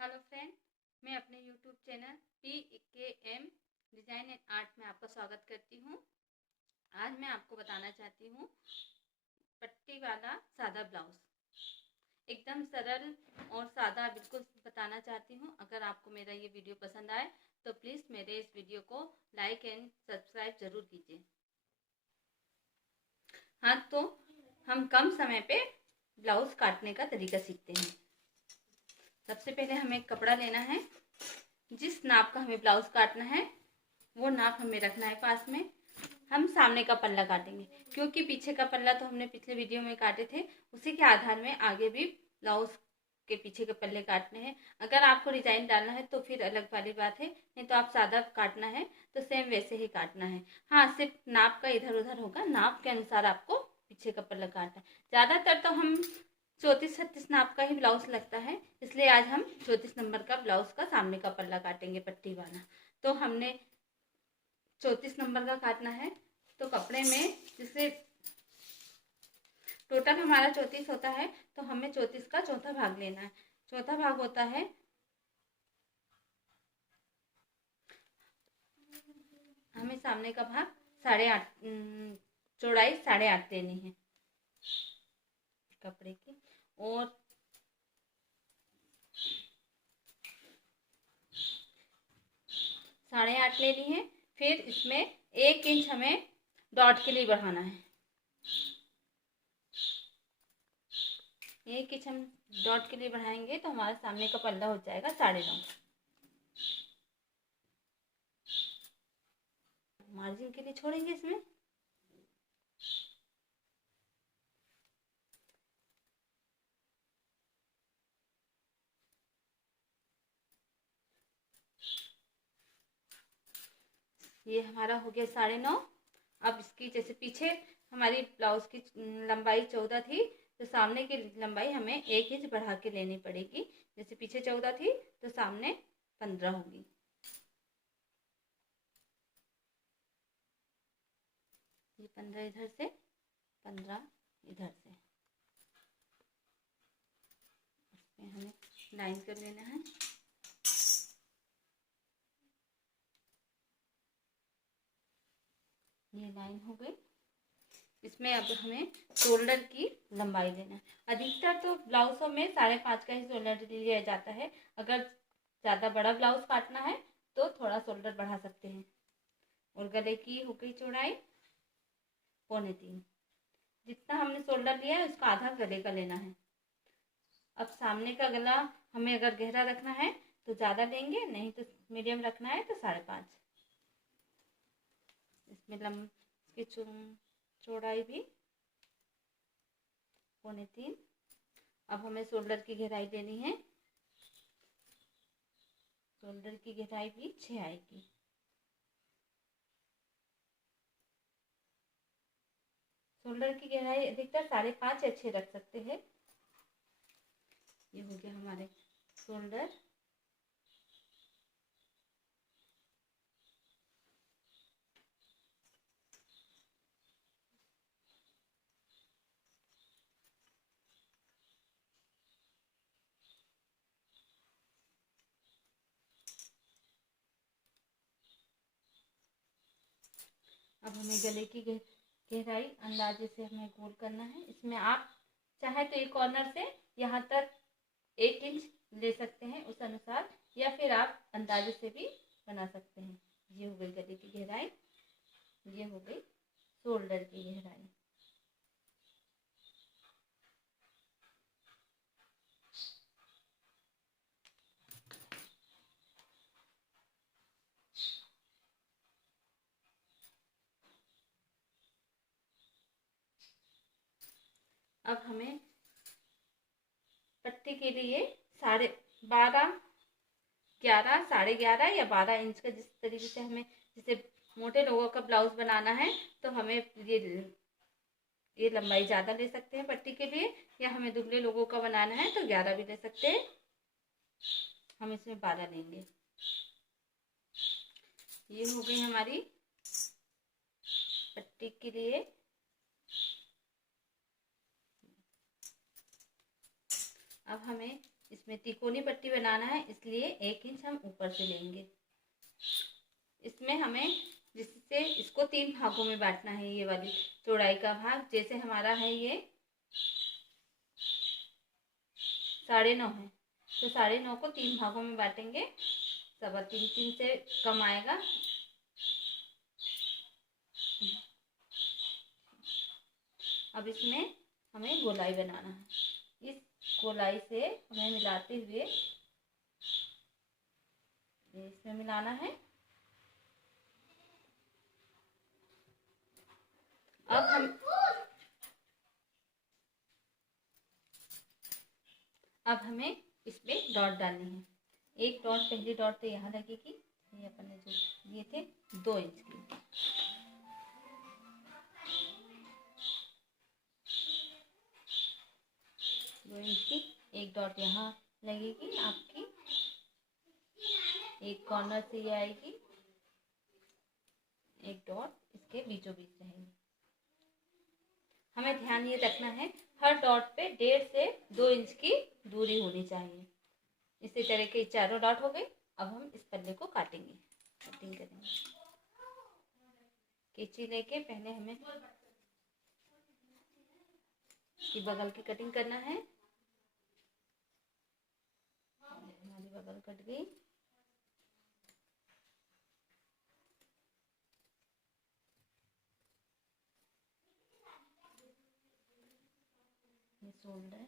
Hello friend, मैं अपने YouTube channel PKM design and art में आपका स्वागत करती हूँ। आज मैं आपको बताना चाहती हूँ पट्टी वाला सादा ब्लाउज़, एकदम सरल और सादा बिल्कुल बताना चाहती हूँ। अगर आपको मेरा ये वीडियो पसंद आए तो प्लीज़ मेरे इस वीडियो को लाइक एंड सब्सक्राइब ज़रूर कीजिए। हाँ, तो हम कम समय पे ब्लाउज़ काटने का तरीका सीखते हैं। सबसे पहले हमें कपड़ा लेना है। जिस नाप का हमें ब्लाउज काटना है वो नाप हमें रखना है पास में। हम सामने का पल्ला काटेंगे क्योंकि पीछे का पल्ला तो हमने पिछले वीडियो में काटे थे, उसी के आधार में आगे भी ब्लाउज के पीछे के पल्ले काटने हैं। अगर आपको डिजाइन डालना है तो फिर अलग वाली बात है, नहीं तो आप सादा काटना है तो सेम वैसे ही काटना है। हाँ, सिर्फ नाप का इधर उधर होगा, नाप के अनुसार आपको पीछे का पल्ला काटना है। ज्यादातर तो हम 34-36 नाप का ही ब्लाउज लगता है, इसलिए आज हम 34 नंबर का ब्लाउज का सामने का पल्ला काटेंगे पट्टी वाला। तो हमने 34 नंबर का काटना है। तो कपड़े में जिससे टोटल हमारा 34 होता है तो हमें 34 का चौथा भाग लेना है। चौथा भाग होता है, हमें सामने का भाग 8.5 चौड़ाई 8.5 लेनी है कपड़े की, और 8.5 लेनी है। फिर इसमें 1 इंच हमें डॉट के लिए बढ़ाना है। 1 इंच हम डॉट के लिए बढ़ाएंगे तो हमारा सामने का पल्ला हो जाएगा 9.5। मार्जिन के लिए छोड़ेंगे इसमें। ये हमारा हो गया 9.5। अब इसकी जैसे पीछे हमारी ब्लाउज की लंबाई 14 थी तो सामने की लंबाई हमें 1 इंच बढ़ा के लेनी पड़ेगी। जैसे पीछे 14 थी तो सामने 15 होगी। ये 15 इधर से, 15 इधर से, इसमें हमें लाइन कर लेना है। ये लाइन हो गई। इसमें अब हमें शोल्डर की लंबाई लेना है। अधिकतर तो ब्लाउजों में 5.5 का ही शोल्डर लिया जाता है। अगर ज़्यादा बड़ा ब्लाउज काटना है तो थोड़ा शोल्डर बढ़ा सकते हैं। और गले की हो गई चौड़ाई 3.25। जितना हमने शोल्डर लिया है उसका आधा गले का लेना है। अब सामने का गला हमें अगर गहरा रखना है तो ज़्यादा लेंगे, नहीं तो मीडियम रखना है तो 5.5। इसमें की चौड़ाई भी 3.25। अब हमें शोल्डर की गहराई लेनी है। शोल्डर की गहराई भी 6 आएगी। शोल्डर की गहराई अधिकतर 5.5 या 6 रख सकते हैं। ये हो गया हमारे शोल्डर। अब हमें गले की गहराई अंदाजे से हमें गोल करना है। इसमें आप चाहे तो एक कॉर्नर से यहाँ तक 1 इंच ले सकते हैं उस अनुसार, या फिर आप अंदाजे से भी बना सकते हैं। ये हो गई गले की गहराई, ये हो गई शोल्डर की गहराई। अब हमें पट्टी के लिए 12.5, 11, 11.5 या 12 इंच का, जिस तरीके से हमें, जैसे मोटे लोगों का ब्लाउज बनाना है तो हमें ये लंबाई ज़्यादा ले सकते हैं पट्टी के लिए, या हमें दुबले लोगों का बनाना है तो 11 भी ले सकते हैं। हम इसमें 12 लेंगे। ये हो गई हमारी पट्टी के लिए। अब हमें इसमें तिकोनी पट्टी बनाना है, इसलिए 1 इंच हम ऊपर से लेंगे। इसमें हमें जिससे इसको 3 भागों में बांटना है। ये वाली चौड़ाई का भाग जैसे हमारा है ये 9.5 है, तो 9.5 को 3 भागों में बांटेंगे। 3.25 से कम आएगा। अब इसमें हमें गोलाई बनाना है। इस गोलाई से हमें मिलाते हुए इसमें मिलाना है। अब हमें इसमें डॉट डालने हैं। एक डॉट, पहली डॉट तो यहाँ लगेगी, ये अपन ने जो लिए थे 2 इंच की। एक डॉट यहाँ लगेगी आपकी, एक कॉर्नर से ये आएगी, एक डॉट इसके बीचों बीच रहेगी। हमें ध्यान ये रखना है हर डॉट पे 1.5 से 2 इंच की दूरी होनी चाहिए। इसी तरह के चारों डॉट हो गए। अब हम इस पल्ले को काटेंगे, कटिंग करेंगे। कैंची लेके पहले हमें इसकी बगल की कटिंग करना है। हमारी बगल कट गई। ये शोल्डर,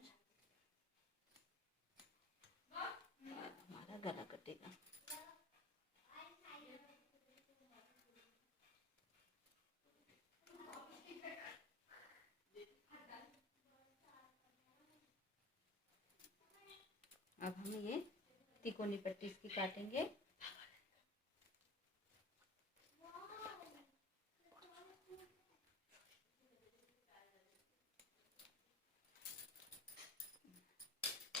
हमारा गला कटेगा। अब हम ये तिकोनी पट्टी इसकी काटेंगे।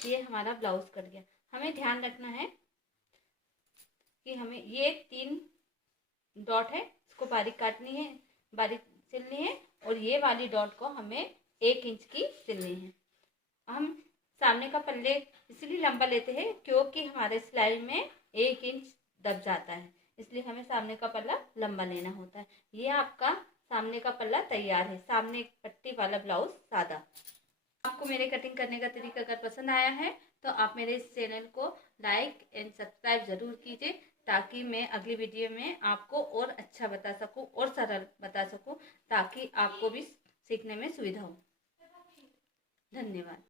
ये हमारा ब्लाउज कट गया। हमें ध्यान रखना है कि हमें ये 3 डॉट है, इसको बारीक काटनी है, बारीक सिलनी है, और ये वाली डॉट को हमें 1 इंच की सिलनी है। हम सामने का पल्ले इसलिए लंबा लेते हैं क्योंकि हमारे सिलाई में 1 इंच दब जाता है, इसलिए हमें सामने का पल्ला लंबा लेना होता है। ये आपका सामने का पल्ला तैयार है, सामने पट्टी वाला ब्लाउज सादा। आपको मेरे कटिंग करने का तरीका अगर पसंद आया है तो आप मेरे इस चैनल को लाइक एंड सब्सक्राइब जरूर कीजिए, ताकि मैं अगली वीडियो में आपको और अच्छा बता सकूं और सरल बता सकूं, ताकि आपको भी सीखने में सुविधा हो। धन्यवाद।